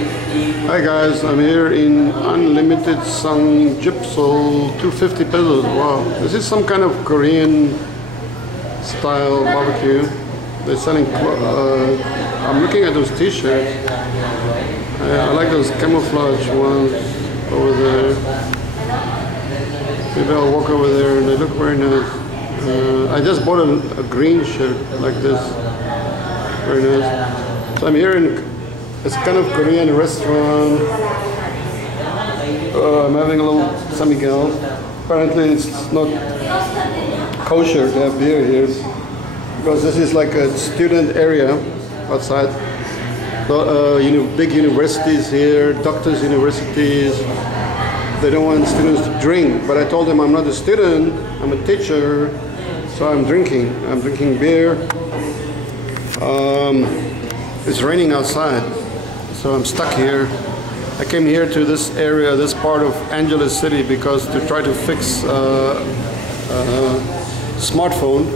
Hi guys, I'm here in unlimited Samyupsal, 250 pesos. Wow, this is some kind of Korean style barbecue. They're selling, I'm looking at those t-shirts. I like those camouflage ones over there. Maybe I'll walk over there and they look very nice. I just bought a green shirt like this. Very nice. So I'm here in it's kind of Korean restaurant. I'm having a little Samyupsal. Apparently it's not kosher to have beer here because this is like a student area outside. So, big universities here, doctors' universities. They don't want students to drink, but I told them I'm not a student, I'm a teacher, so I'm drinking. I'm drinking beer. It's raining outside, so I'm stuck here. I came here to this area, this part of Angeles City, because to try to fix smartphone.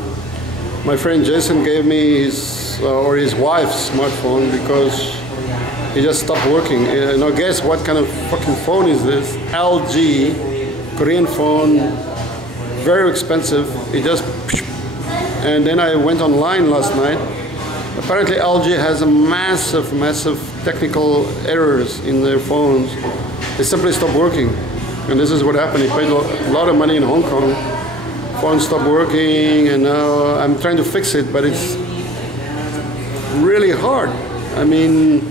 My friend Jason gave me his wife's smartphone because it just stopped working. Now guess what kind of fucking phone is this? LG, Korean phone, very expensive. It just, and then I went online last night. Apparently LG has a massive technical errors in their phones. They simply stopped working. And this is what happened. He paid a lot of money in Hong Kong. Phone stopped working, and now I'm trying to fix it, but it's really hard. I mean,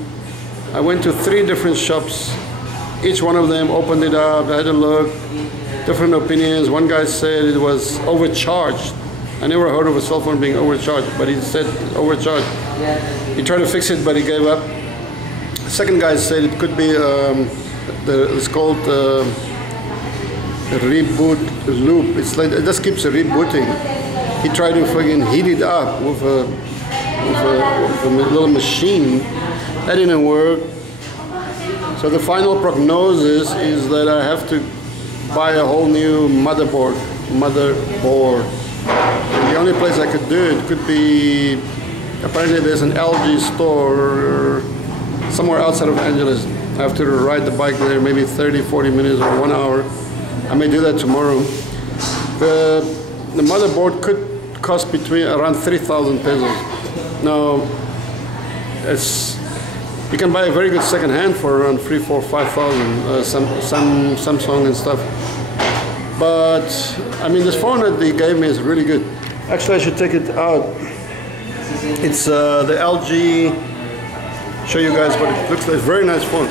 I went to 3 different shops. Each one of them opened it up, I had a look, different opinions. One guy said it was overcharged. I never heard of a cell phone being overcharged, but he said overcharged. He tried to fix it, but he gave up. The second guy said it could be, it's called the reboot loop. It's like, it just keeps rebooting. He tried to fucking heat it up with a little machine. That didn't work. So the final prognosis is that I have to buy a whole new motherboard. And the only place I could do it could be, apparently there's an LG store somewhere outside of Angeles. I have to ride the bike there maybe 30-40 minutes or 1 hour. I may do that tomorrow. The motherboard could cost between around 3,000 pesos. Now, you can buy a very good second hand for around 3,000, 4,000, 5,000, Samsung and stuff. But I mean, this phone that they gave me is really good. Actually, I should take it out. It's the LG. Show you guys what it looks like. Very nice phone,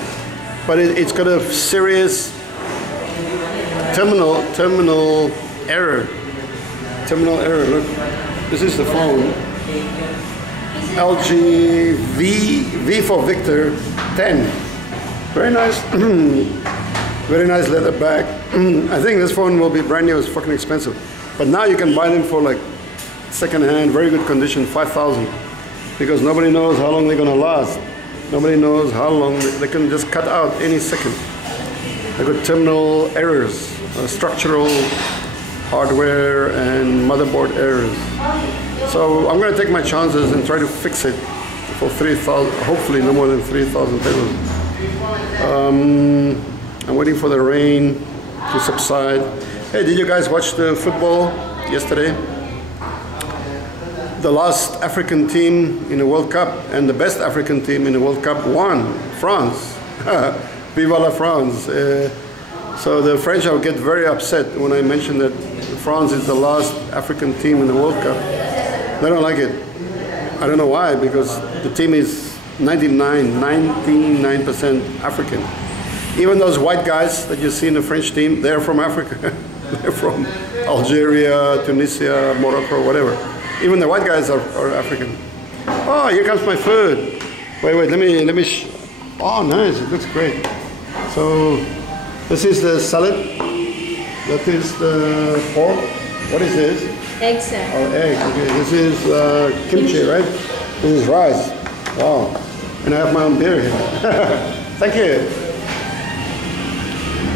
but it's got a serious terminal error. Terminal error. Look, this is the phone. LG V for Victor 10. Very nice. Very nice leather bag. I think this phone will be brand new. It's fucking expensive, but now you can buy them for like second hand, very good condition, 5,000, because nobody knows how long they're gonna last. Nobody knows how long they can just cut out any second. They got terminal errors, structural hardware and motherboard errors. So I'm gonna take my chances and try to fix it for 3,000, hopefully no more than 3,000 pesos. I'm waiting for the rain to subside. Hey, did you guys watch the football yesterday? The last African team in the World Cup and the best African team in the World Cup won, France. Viva la France. So the French will get very upset when I mention that France is the last African team in the World Cup. They don't like it. I don't know why, because the team is 99% African. Even those white guys that you see in the French team, they're from Africa. They're from Algeria, Tunisia, Morocco, whatever. Even the white guys are African. Oh, here comes my food. Wait, let me oh, nice, it looks great. So, this is the salad. That is the pork. What is this? Egg, sir. Oh, egg, okay. This is kimchi, right? This is rice. Wow. And I have my own beer here. Thank you.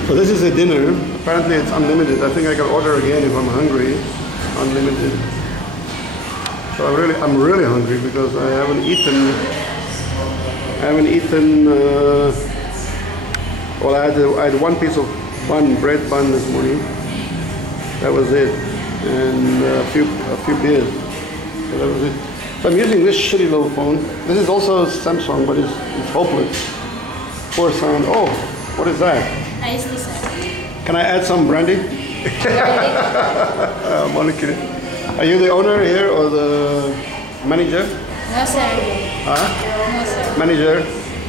So this is a dinner. Apparently it's unlimited. I think I can order again if I'm hungry. Unlimited. So I'm really hungry because I haven't eaten haven't eaten. Well, I had one piece of bread bun this morning. That was it, and a few beers. So that was it. So I'm using this shitty little phone. This is also a Samsung, but it's hopeless. Poor sound. Oh, what is that? Iced tea, sir. Can I add some brandy? I'm only kidding. Are you the owner here or the manager? No, sir. Huh? No, sir. Manager?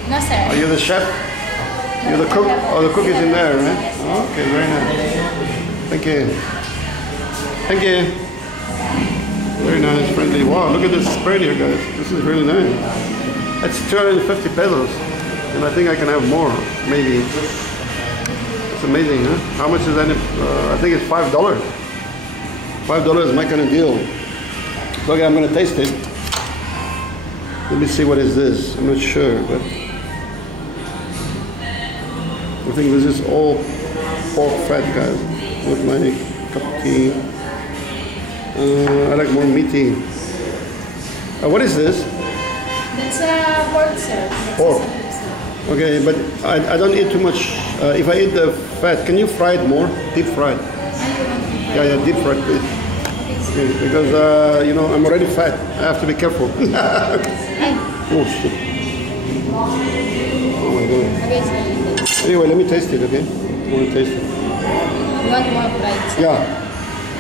No, sir. Are you the chef? You're the cook? Oh, the cook is in there, right? Oh, okay, very nice. Thank you. Thank you. Very nice, friendly. Wow, look at this spread here, guys. This is really nice. That's 250 pesos. And I think I can have more, maybe. It's amazing, huh? How much is that? I think it's $5. $5 is my kind of deal. So, okay, I'm going to taste it. Let me see what is this. I'm not sure, but I think this is all pork fat, guys, with my cup of tea. I like more meaty. What is this? That's pork, sir. Pork. Okay, but I don't eat too much. If I eat the fat, can you fry it more? Deep fried. Yeah, deep fried, please. Okay, because, you know, I'm already fat. I have to be careful. Oh, shit. Oh, my God. Okay, sir. Anyway, let me taste it, okay? I want to taste it. You want more fried, sir? Yeah,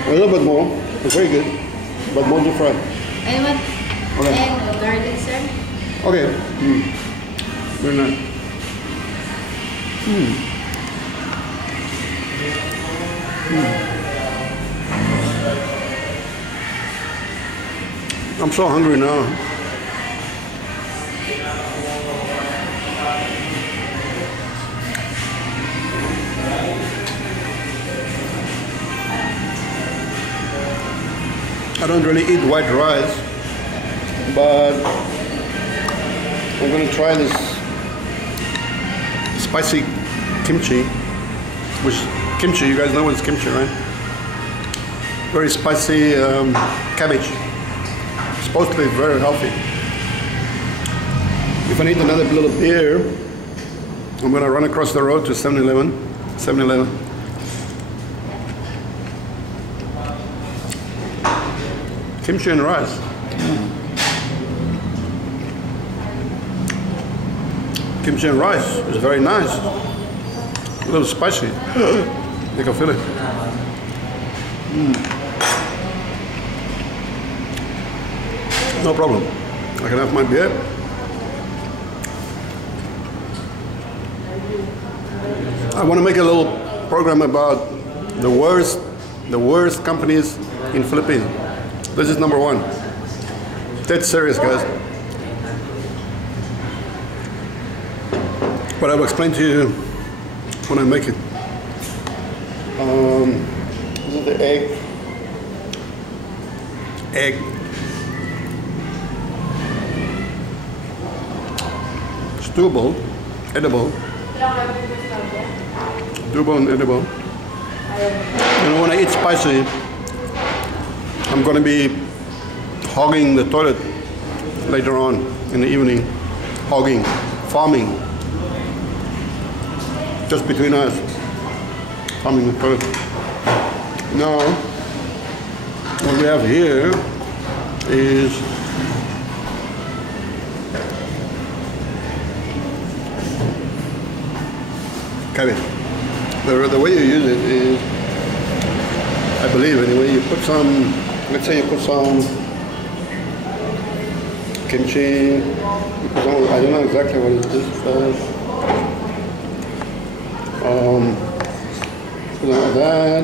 a little bit more. It's very good, but more deep fried. And what? Okay. And garlic, sir? Okay. Very nice. I'm so hungry now. I don't really eat white rice, but I'm going to try this spicy kimchi, which kimchi, you guys know what is kimchi, right? Very spicy cabbage. Supposedly very healthy. If I need another little beer, I'm going to run across the road to 7-Eleven. Kimchi and rice. Kimchi and rice is very nice. A little spicy. You can feel it. No problem. I can have my beer. I want to make a little program about the worst companies in Philippines. This is number one. That's serious, guys. But I will explain to you when I make it. This is the egg. It's doable, edible. Doable and edible. You know, when I eat spicy, I'm going to be hogging the toilet later on in the evening. Hogging, farming. Just between us. Farming the toilet. Now, what we have here is cabbage. The way you use it is, I believe anyway, you put some, let's say you put some kimchi, you put some, I don't know exactly what it is. Put some of that.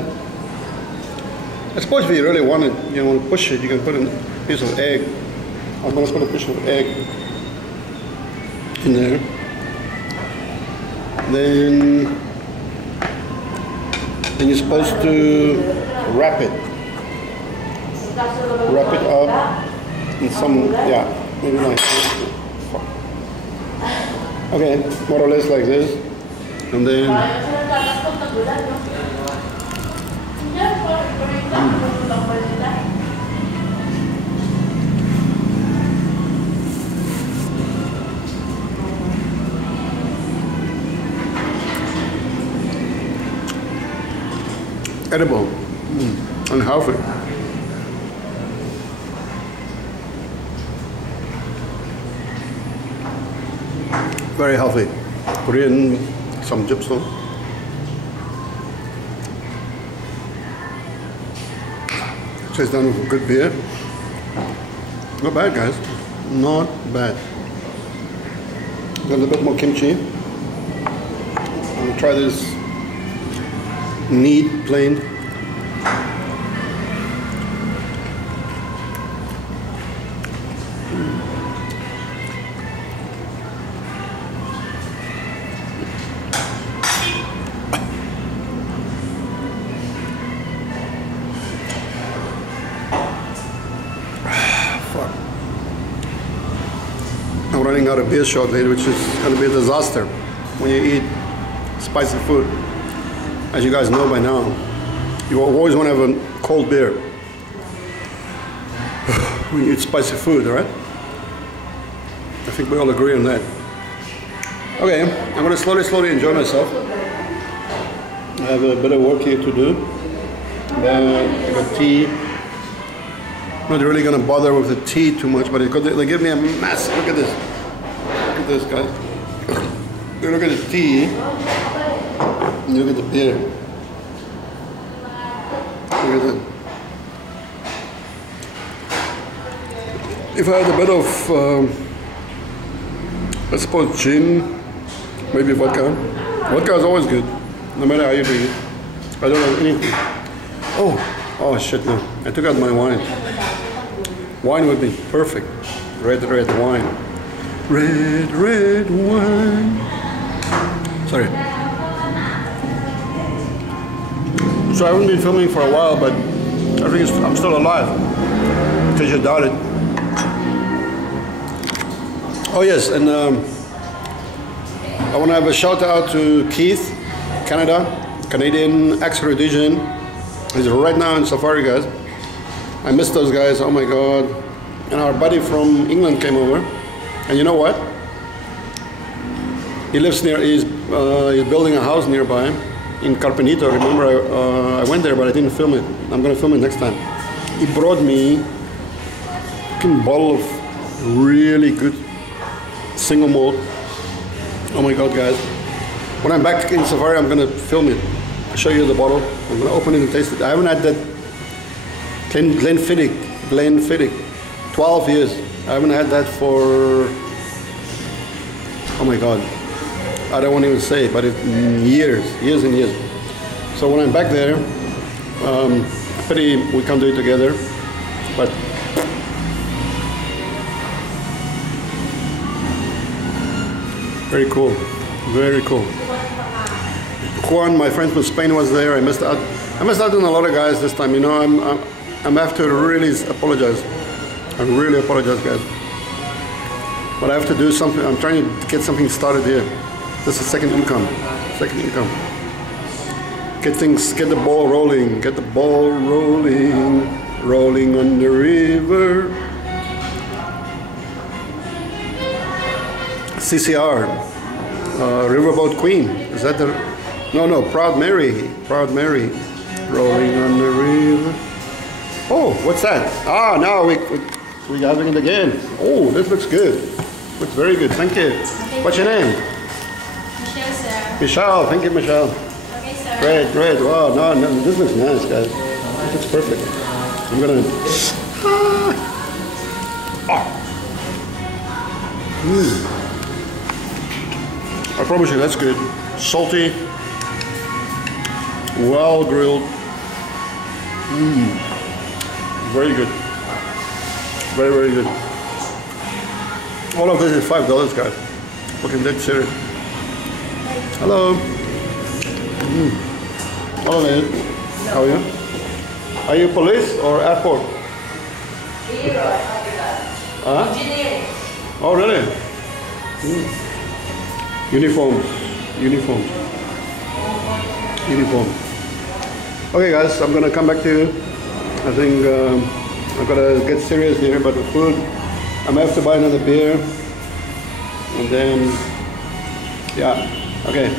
I suppose if you really want it, you want to push it, you can put a piece of egg. I'm going to put a piece of egg in there. Then you're supposed to wrap it up in some, yeah, maybe like this. Okay, more or less like this. And then edible, and healthy. Very healthy. Korean Samyupsal. Tastes done with good beer. Not bad, guys. Not bad. Got a little bit more kimchi. I'm gonna try this neat plain. I'm running out of beer shortly, which is going to be a disaster when you eat spicy food. As you guys know by now, you always want to have a cold beer when you eat spicy food, right? I think we all agree on that. Okay, I'm going to slowly enjoy myself. I have a bit of work here to do. I got tea. I'm not really going to bother with the tea too much, but they give me a mess. Look at this. Look at this, guys. Look at the tea. And look at the beer. Look at that. If I had a bit of, I suppose, gin, maybe vodka. Vodka is always good, no matter how you drink it. I don't have anything. Oh shit, no. I took out my wine. Wine would be perfect. Red wine. Red wine. Sorry. So I haven't been filming for a while, but I think I'm still alive. In case you doubt it. Oh yes, and I want to have a shout out to Keith, Canadian ex-Rhodesian. He's right now in Safari, guys. I miss those guys, oh my god. And our buddy from England came over. And you know what? He lives near, he's building a house nearby in Carpenito. Remember, I went there, but I didn't film it. I'm gonna film it next time. He brought me a fucking bottle of really good single malt. Oh my god, guys. When I'm back in Safari, I'm gonna film it. I'll show you the bottle. I'm gonna open it and taste it. I haven't had that Glenfiddich, 12 years. I haven't had that for, oh my god, I don't want to even say it, but years and years. So when I'm back there, pity we can't do it together, but very cool, very cool. Juan, my friend from Spain, was there. I missed out on a lot of guys this time. You know, I'm have to really apologize. I really apologize, guys. But I have to do something. I'm trying to get something started here. This is second income. Get the ball rolling. Get the ball rolling. Rolling on the river. CCR. Riverboat Queen. Is that the... No, Proud Mary. Rolling on the river. Oh, what's that? Ah, now we're having it again. Oh, this looks good. Looks very good. Thank you. Okay, What's your name? Michelle, sir. Michelle. Thank you, Michelle. Okay, sir. Great. Wow, no, this looks nice, guys. This looks perfect. I'm gonna. I promise you, that's good. Salty. Well grilled. Very good. Very good. All of this is $5, guys. Fucking dead serious. Hello. Hello, man. How are you? Are you police or airport? Huh? Oh, really? Uniforms. Okay, guys, I'm gonna come back to you. I think I've got to get serious here about the food. I'm gonna have to buy another beer. And then, yeah, okay.